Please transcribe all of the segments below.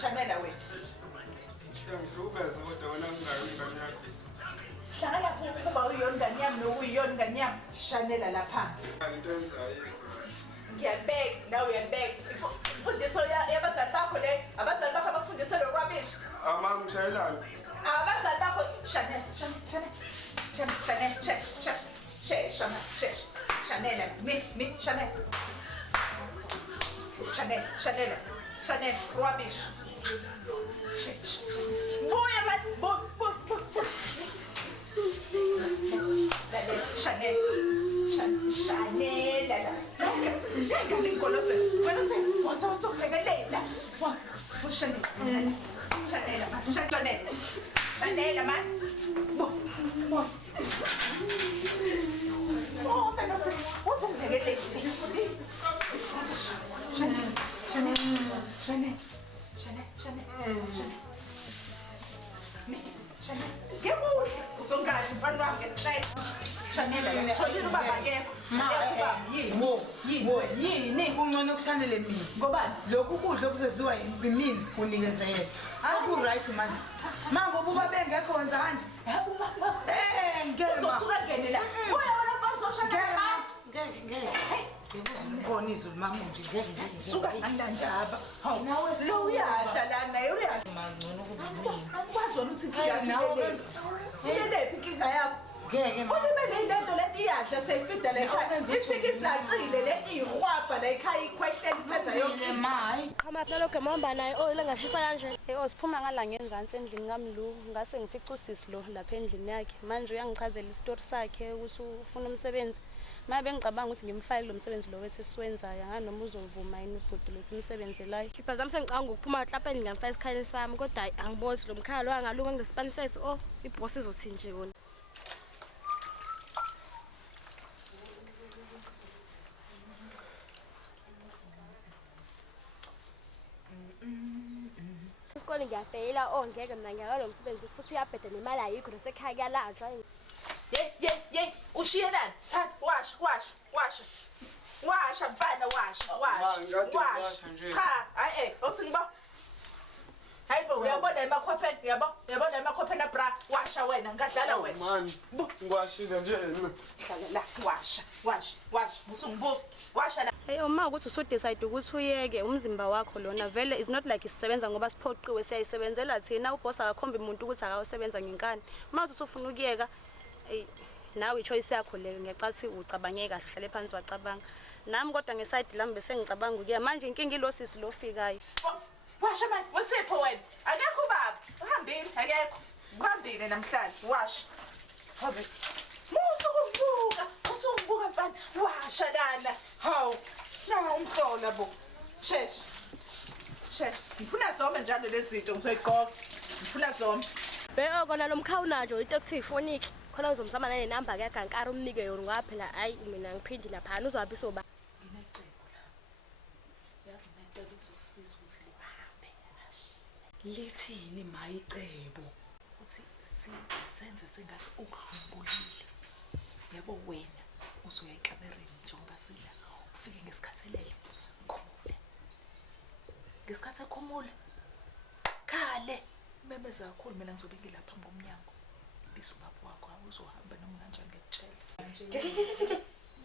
Shanela wethu. Ngihlukaza kodwa wena ngingani yakho. Hlala futhi kuba uyona ngani yami nokuyiyona ngani yami. Shanela la phansi. Into enzayo. Ngiyabeka nawe uyabeka. Imfundiso yabazali bakho le, abazali bakho abafundisa lokwabisha. Mama ngishayelana. Abazali bakho Shanela. Chanel, rubbish. Boy, Chanel. Yini ungcono kushanele mina ngoba lokhu kudla okuzodliwa yimini unikezele aku right man mangoba uba bengekho wenza kanje ngeke uzosuka ngene la uyabona mfana uzoshaya ngeke izulu mama nje ngeke suka andandaba hawu nawe lo uyadla la naye uyadla mangcono kuba mina angikwazi wona ukuthi ngiyaphi uyelephi inkinga yakho ngeke mama ulibele lento leti iyadla seyifida la ekhaya ifika izacile leti ihwabha la ekhaya ikhwehlela isenza yonke mayi Khamapha lokho emahamba naye lengashisa kanje siphuma ngala ngenzansi endlini kamlu ngase ngifica usisi lo lapha endlini yakhe manje uyangichazela isitori sakhe ukuthi ufuna umsebenzi mabe ngicabanga ukuthi ngimfayile lo msebenzi lo wesisiwenzayo nganoma uzovuma yini ubhuti lo umsebenzi la ihlipha zami sengicabanga ukuphuma lapha ngamfa isikhali sami kodwa hayi angibozi lo mkhalo angalunga ngilesipanisesi iboss izothi nje wona isikole ngiyafeyila ngeke mina ngiyalo msebenzi futhi uyabheda nemali ayikho nasekhaya kuyalanjwa ye ushiyelani thatha washa mfana washa cha hayi osingiba hayibo uyabona emakhwapheni uyabona emakhwapheni abra washa wena ngadlala wena man ngiwashile nje hlala la washa musungibuka washa la hey uma ukuthi usudecide ukuthi uyeke umzimba wakho lona vele is not like isisebenza ngoba siphoqiwe siyayisebenzela thina uboss akakhomba umuntu ukuthi akayosebenza ngenkani uma usufuna ukuyeka nawe ichoice yakho leyo ngiyacathi ucabange kahle uhlale phansi wacabanga nami kodwa ngeside lami bese ngicabanga ukuya manje inkinga ilosisi lo fikayo washa man wasipho wena akekho baba uhambile akekho uhambile namhlanje washa habe musukumbuka mfana washa lana hawu na umhlola bo shesh ngifuna zome njalo lezi zinto ngizoyiqoqa ngifuna zome kona lo mkhawuna nje into ekuthiwa ifoniki khona uzomsama nane number yakhe ankara umnike yona ngaphela hayi mina ngiphindi lapha uzohamba isoba nginecebo la yazi ngicela ukuthi usisize ukuthi lihambe yashiya lithini mayicebo uthi senze sengathi ukudlumbulile yabo wena uzoya ekamereni njengoba sila ufike ngesikhathelele khumule ngesikhathi ekhumula khale memeza kakhulu mina ngizobe ngilapha ngomnyango biso baba wakho awuzohamba noma kanjani ngekutshela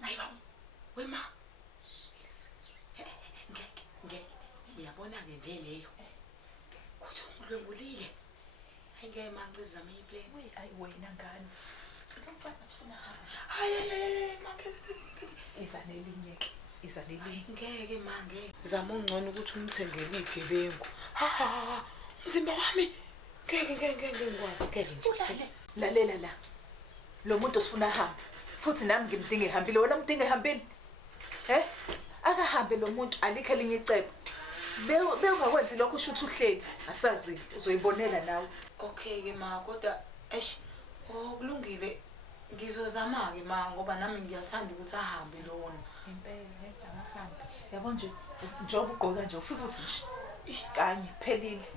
hayibo wema ngeke uyabona ke nje leyo kuthi ungidlwengulile ngeke mangici zami iplane ayi wena ngani lo mfana sifuna hamba hayi make izanelinye ngeke mange zama ungcono ukuthi umthengele igebengu umzimba wami ngeke ngikwazi ngeke lalela la lo muntu osifuna hamba futhi nami ngimdinga ehambile wena umdinga ehambile akahambe lo muntu alikho elinye icebo bewungakwenzi lokho ushuthi uhleli asazi uzoyibonela nawe okay ke ma kodwa kulungile ngizozama ke ma ngoba nami ngiyathanda ukuthi ahambe lona impela ahambe yabo nje njengoba ugqoka nje ufika uthi nje kanye phelile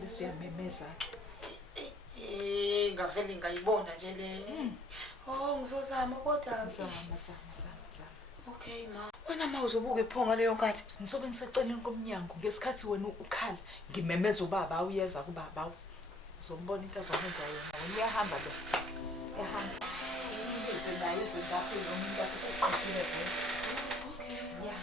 bese uyamemeza ke ngavele ngayibona nje le ngizozama kodwa zama okay ma Wena ma uzobuka iphonga leyo nkathi. Ngisobe ngiseceleni komnyango ngesikhathi wena ukhala ngimemeza ubaba uyeza kubaba. Uzombona into azokwenza yena. Wena uyahamba lo. Uyahamba. Size naye izingaphi nomuntu akhe sesiqhaphile vele. Okay. Yeah.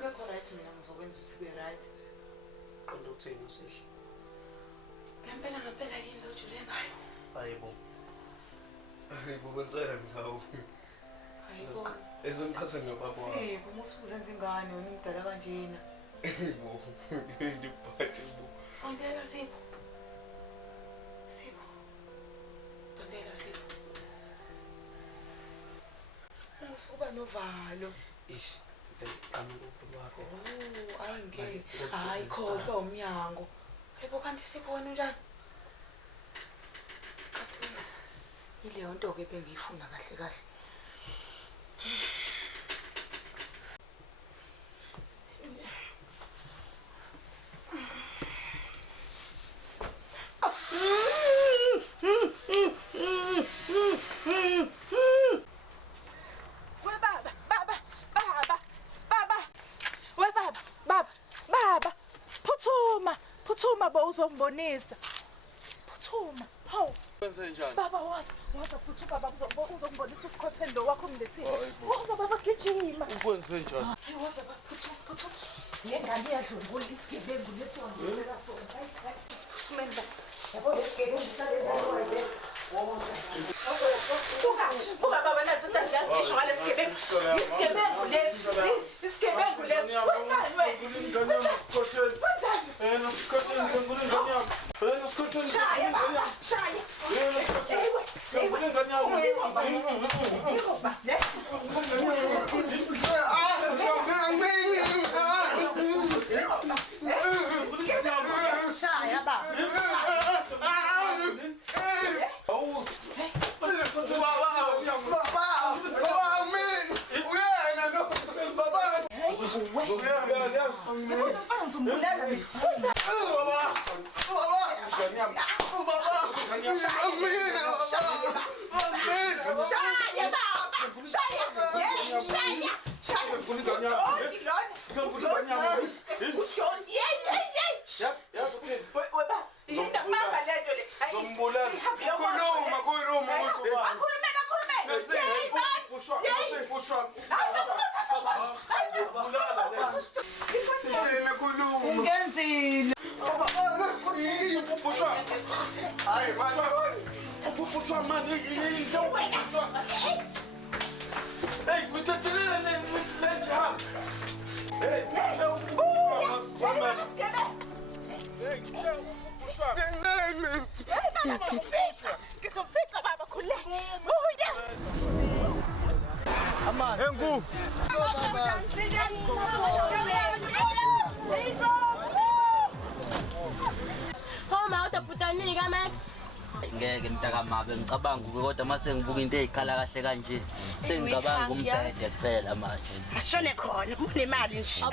Ngakho right mina ngizokwenza ukuthi be right. Qonda ukuthini usihle. Ngempela yini lo jule ngayo? Hayibo kwenzela ngawo. Hayibo. Ezomqhasa nobaba. Sipho musuzenza ingane wena umdala kanjena. Hayibo. Ndiphathe bo. Sondela Sipho. Sipho. Sondela Sipho. Usuba novalo. Ish. Amukubakho. Oh, ayingeke. Hayi khohlwa umnyango. Yebo kanti Sipho wena unjani? Ile nto ke bengiyifuna kahle kahle. Uzombonisa. Phuthuma. Hawu. Kwenze njani? Baba waza futhi baba uzombonisa usikhothendo wakho umlethile. Waza baba gijima. Ukwenze njani? Hey waza baba phuthuma. Ngengane iyadlula isigebengu lesiwangela sona. Hayi. Siphusumeni la. Yabo lesigebengu salendalo wayiletha. Buka baba nathi ngisho ngalesigebengu. Isigebengu lesi. Isigebengu lesi. Wenzani wena? Ngeke mntaka ngicabanga kodwa mase ngibuka into ezikhala kahle kanje sengicabanga umbhede kuphela manje ashone khona unemali nje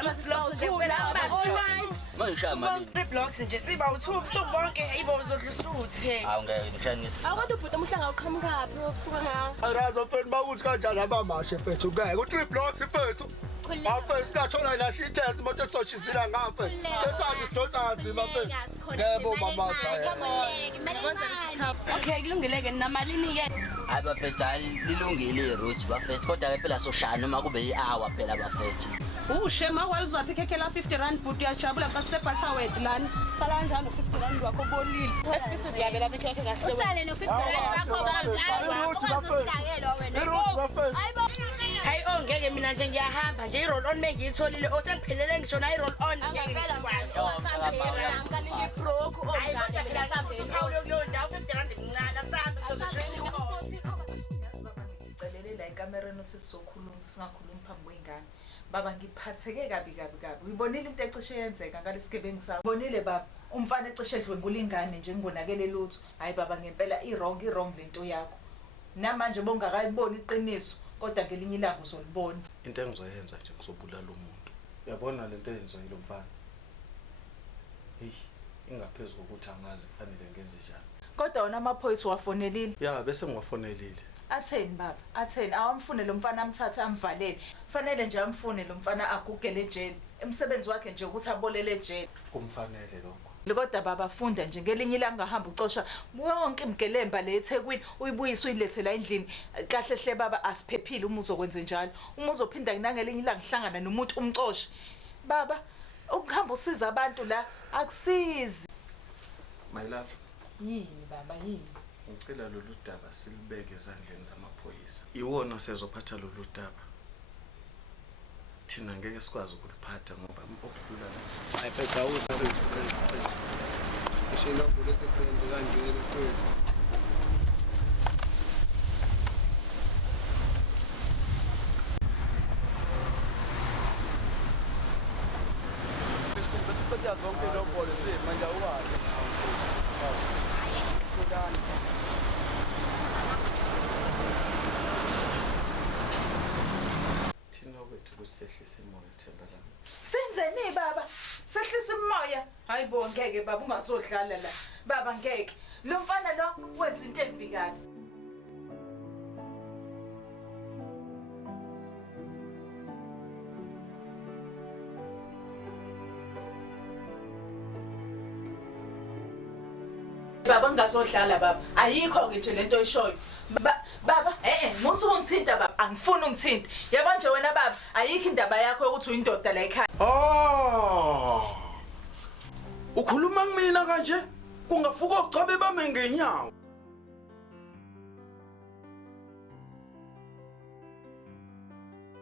manje malini 3 blocks nje siba u2 bonke ayibo uzodlula usuthe awungeke ngishaya ngithi Awukade ubhuda umhlanga uqhamukaphi ukusuka ngawo Arazo mfethu bakuthi kanjani abamashe mfethu ngeke u3 blocks mfethu Afethu sikathola la shitels imoto esoshizila ngafe sesazi sidonsa nzima mfethu yebo mama okay kulungeleke namalini ke hayi bafethu lilungile iroute bafethu kodwa ke phela soshaya noma kube i-hour phela bafethu ushema wayezwaphi keke la 50 rand but uyajabula basebhatha wethu lana sala kanjani 50 rand wakho bonile esipisi ziyabe lapha keke kahle usale no 50 rand bakho hayi ongeke mina nje ngiyahamba nje i-roll on mengiyitholile osengiphelele ngisho na i-roll on ngeke ekamereni uthi sizokhuluma singakhulumi phambi kwengane. Baba ngiphatheke kabi. Uyibonile into ecishe yenzeka ngalesigebengu sakho. Bonile baba, umfana ecishe edlwengula ingane nje ngonakele lutho. Hayi baba ngempela wrong lento yakho. Namanje bongakayiboni iqiniso kodwa ngelinye ilanga uzolibona. Into engizoyenza nje ngizobulala umuntu. Uyabona lento eyenziwe lo mfana. Hey, ingaphezulu ukuthi angazi kufanele ngenze njani. Kodwa wona amaphoyisa wafonelile. Ya bese ngiwafonelile. Atheni baba? Atheni awamfune lo mfana amthathe amvalele. Fanele nje amfune lo mfana agugele ejele. Emsebenzi wakhe nje ukuthi abolele ejele. Kumfanele lokho. Kodwa baba funda nje ngelinye ilanga hamba ucosha wonke imgelemba le eThekwini uyibuyisa uyilethe la endlini. Kahle hle baba asiphephile uma uzokwenza njalo. Uma uzophinda nangelinye ilanga hlangana nomuntu umcoshe. Baba ukuhamba usiza abantu la akusizi. My love. Yini baba yini? Ngicela lolu daba silibeke ezandleni zamaphoyisa. Iwona sezophatha lolu daba. Thina ngeke sikwazi ukuliphatha ngoba okudlula la. Ayiphetha uthi ishinombolo esekwenze kanjena futhi. Besiqeda zonke inombolo manje uwazi. Thina wethu kusehlisa imoya themba lami. Senzeni baba? Sehlisa umoya. Hayibo ngeke baba ungazodlala la. Baba ngeke. Lo mfana lo wenza into embi kabi. Baba ngazodlala baba. Ayikho ke nje lento oyishoyo. Baba musu ungithinta baba. Angifuni ungithinta. Yabo nje wena baba ayikho indaba yakho ukuthi uyindoda la ekhaya. Ukhuluma kumina kanje? Kungafuka uchabe bame ngenyawo.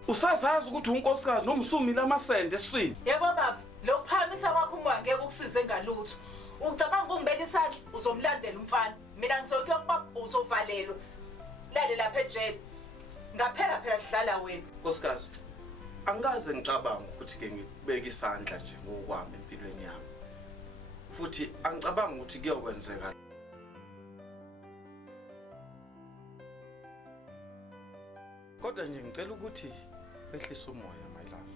Usazazi ukuthi unkosikazi nomsumile amasende eswini. Yebo baba, lokuphamisa kwakho ungangeke ukusize ngalutho. Ucabanga ungibeka isandla uzomlandela umfana. Mina ngizokuya kubaba uzovalelwa. Lale lapha ejele. Ngaphela sidlala wena. Nkosikazi, angaze ngicabanga ukuthi ke ngibeke isandla nje ngokwami empilweni yami. Futhi angicabanga ukuthi kuyokwenzeka. Kodwa nje ngicela ukuthi ehlisa umoya my love.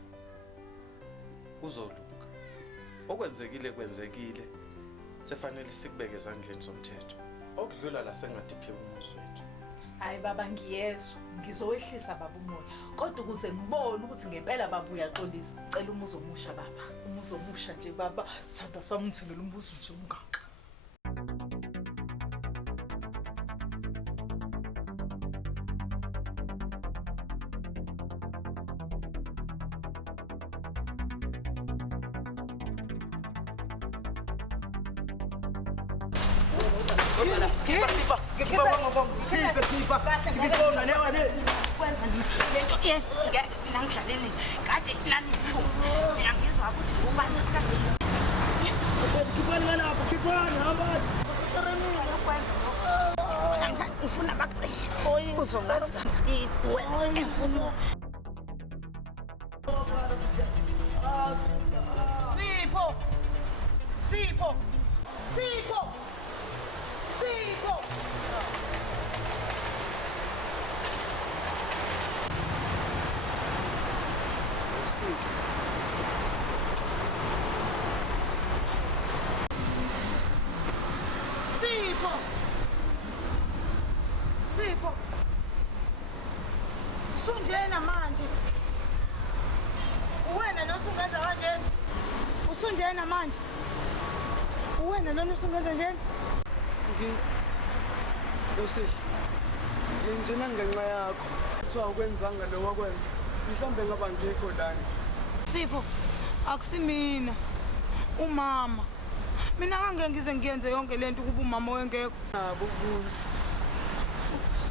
Uzoluka. Okwenzekile kwenzekile. Sefanele sikubeke ezandleni zomthetho. Okudlula la sengadiphe umuzi wethu. Hayi baba ngiyezwa. Ngizowehlisa baba umoya. Kodwa ukuze ngibone ukuthi ngempela baba uyaxolisa. Cela umuzi omusha baba. Umuzi omusha nje baba. Sithanda sami ngithengele umbuzo nje ungaka. Sipho. Sunjena manje. Wena nosungenza kanjeni? Usunjena manje. Wena lona usungenza njeni? Yosihle. Ngenjena ngenxa yakho. Kuthiwa ukwenzanga lo wakwenza. Mhlambe ngaba ngikho lana. Sipho, akusimina. Umama. Mina angeke ngize ngiyenze yonke lento kuba umama wengekho. Abo ubuntu.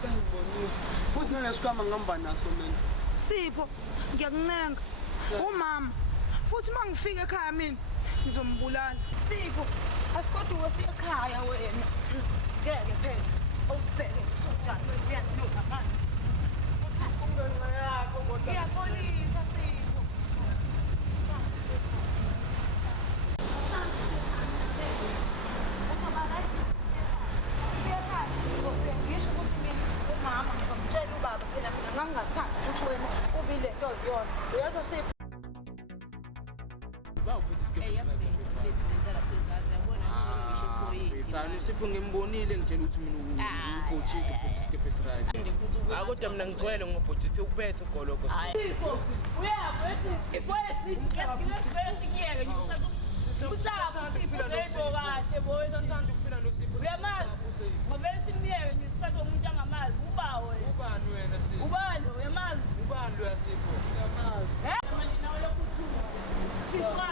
Sengibonile. Futhi nalesikhama ngihamba naso mina. Sipho, ngiyakuncenga. Umama. Futhi mangifika ekhaya mina ngizombulala. Sipho, asikoduke siya ekhaya wena. Ngeke phela. Awusibheke sojani wena uyanilunga manje. ngenxa yakho kodwa. Ngiyaxolisa Sipho. Ngisho ukuthi mina umama ngizomtshela ubaba phela mina ngangingathandi ukuthi wena ubile nto yona. Uyezwa Sipho? Sipho ngimbonile ngitshela ukuthi mina ubhotshile uphethe isikefe esiright. Hayi kodwa mina ngigcwele ngobhotshile uphethe ugoloko. Sipho, uyapho esifwesi sikiyeke nje usapho Sipho seybo kahle boy. Uyamazi? Ngoba simiyeke nje sithathe umuntu angamazi ubawo wena. Ubani wena Sipho? Ubani uyamazi? Ubani lo yaSipho? Uyamazi. Manje nawe lokuthula. Siswa.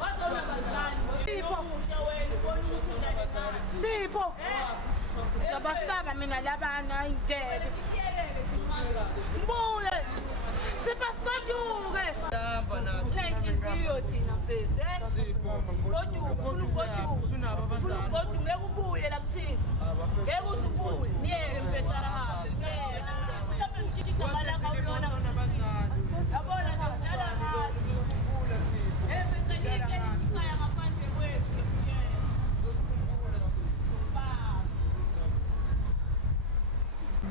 Wazona bazali. Sipho. Usha wena ubona ukuthi udlale. Sipho. Ngiyabasaba mina labana ayingeke. Sikiyelele thina. Mbuye. Sipho sikoduke. Hamba naso. Senhliziyo thina mfethu, Sipho. Kodwa ngeke ubuye la kuthina. Ngeke usubuye. Niyeke mfethu arahambe. Mhlawumbe ngisho igama lakho awulona ngabazali. Yabona ngidala ngathi. Mfethu like likhaya ngaphandle kwethu ngikutshela.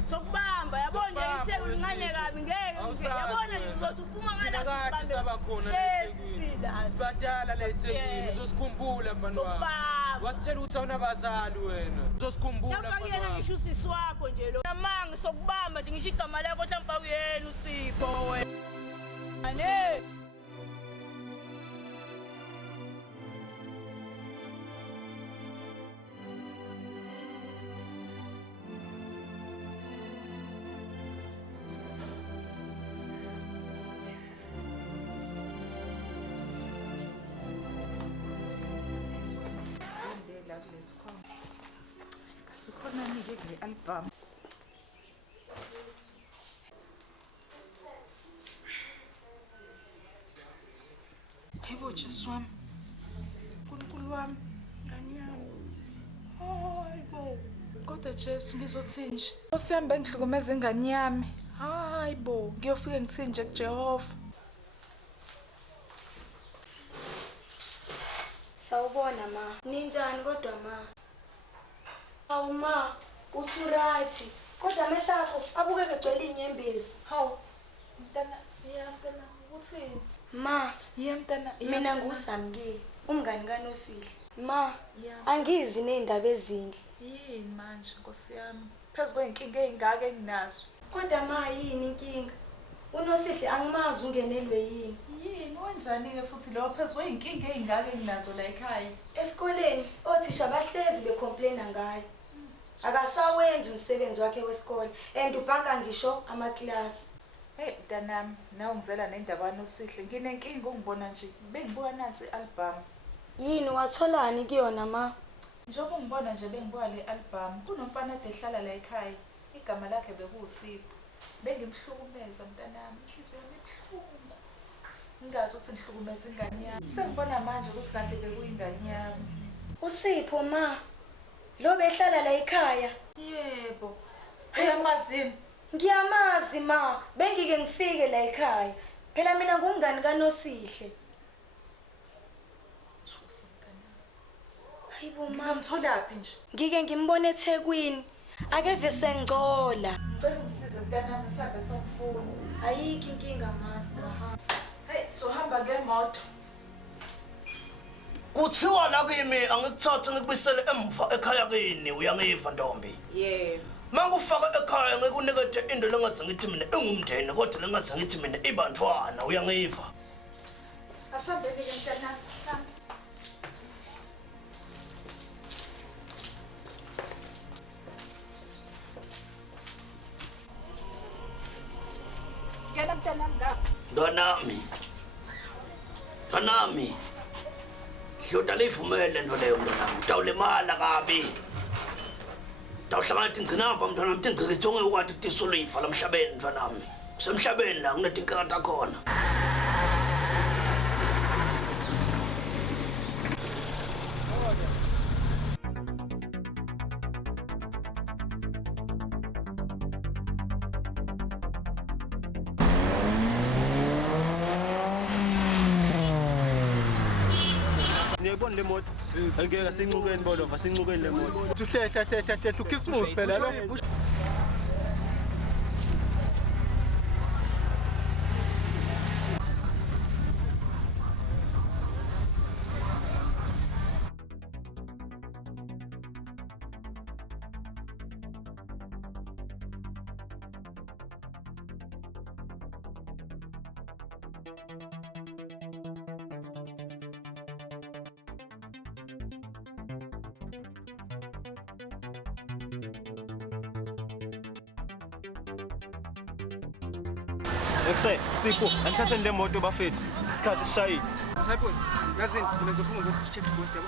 Sokubamba yabona nje itheko lincane kabi ngeke yabona nje uzothi uphuma ngala sibambe sila sibadala la eThekwini uzosikhumbula mfana wami wasitshela ukuthi awunabazali wena uzosikhumbula mfana wami yena ngisho usisi wakho nje lo namanga sokubamba ngisho igama lakho mhlawumbe uyena uSipho wena ane Sikhona nike kule album. Hayibo Jesu wami. Nkulunkulu wami, ngani yami. Hayibo. Kodwa Jesu ngizothini nje? Osiyambe ngihlukumeza ingane yami. Hayibo, ngiyofika ngithini nje kuJehova. Sawubona ma. Ninjani kodwa ma? Awu ma, uthi right. Kodwa amehlo akho abukeke egcwele inyembezi. Hawu. Mntana, mntana, uthini? Ma, Mntana, mina nguSamkile, umngani kaNosihle. Ma, angizi nezindaba ezinhle. Yini manje Nkosi yami? Phezu kweyinkinga ezingaka enginazo. Kodwa ma yini inkinga? uNosihle angimazi ungenelwe yini. Yini wenzani-ke futhi lo phezu kwey'nkinga ey'ngaka enginazo la ekhaya? Esikoleni othisha bahlezi becomplaina ngayo. Akasawenzi umsebenzi wakhe wesikole and ubhanka ngisho amaklasi. Hey mntanami, nawe ngizela nendaba kaNosihle. Nginenkinga ungibona nje. Bengibuka nansi i-album. Yini watholani kuyona ma? Njengoba ungibona nje bengibuka le album, kunomfana ade ehlala la ekhaya. Igama lakhe bekuSipho. Bengimhlukumeza mntanami, inhliziyo yami ibuhlungu. Ngingazi ukuthi ngihlukumeza ingane yami. Sengibona manje ukuthi kade bekuyingane yami. uSipho ma. Lo behlala la ekhaya. Yebo. Uyamazini? Ngiyamazi ma, bengike ngifike la ekhaya. Phela mina ngumngani kaNosihle. Thusa mntanami. Hayibo ma, Ngingamtholaphi nje? ngike ngimbone eThekwini. Akeve sengcola. Ngicela ungisize mntanami sihambe sokufuna. Ayikho inkinga ma, singahamba. Hey, sohamba ngemoto. Kuthiwa la kimi angikuthathe ngikubisele emva ekhaya kini uyangiva ntombi. Yebo. Mangufaka ekhaya ngikunikete into lengaze ngithi mina engumndeni kodwa lengaze ngithi mina ibantwana uyangiva. Asambeni ke mntanami, samba. Ngena mntanami ngapha. Ntwanami. Hloda leyivumele nto leyo mntanami. Utawulimala kabi. Tawuhlangana tingcinamba mntwana tingcikisi jonge ukwathi kutisolo yifa lamhlabeni ntwanami. Kusemhlabeni la kunetinkinga takhona. Uyayibona le moto? Angeke sincukeni bolova, sincukeni le moto. Uhlehla uKhisimusi phela lo. Ekuse, Sipho, angithatheni le moto bafethu. Isikhathi sishayile. Msayibona, yazini mina ngizophuma ngokucheck post yabo.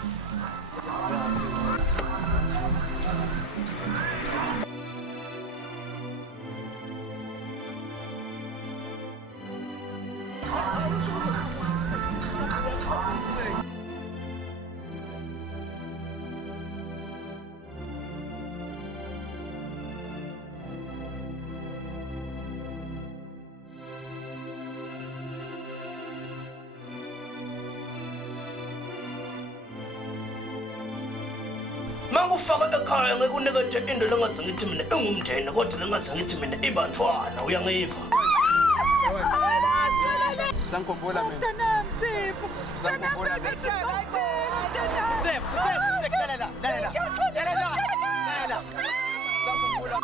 Mangufaka ekhaya ngekunikete into lengaze ngithi mina engumndeni kodwa lengaze ngithi mina ibantwana uyangiva. Sangikhumbula mina. Mntanami Sipho. Sangikhumbula mina. Sipho, lalela. Sangikhumbula.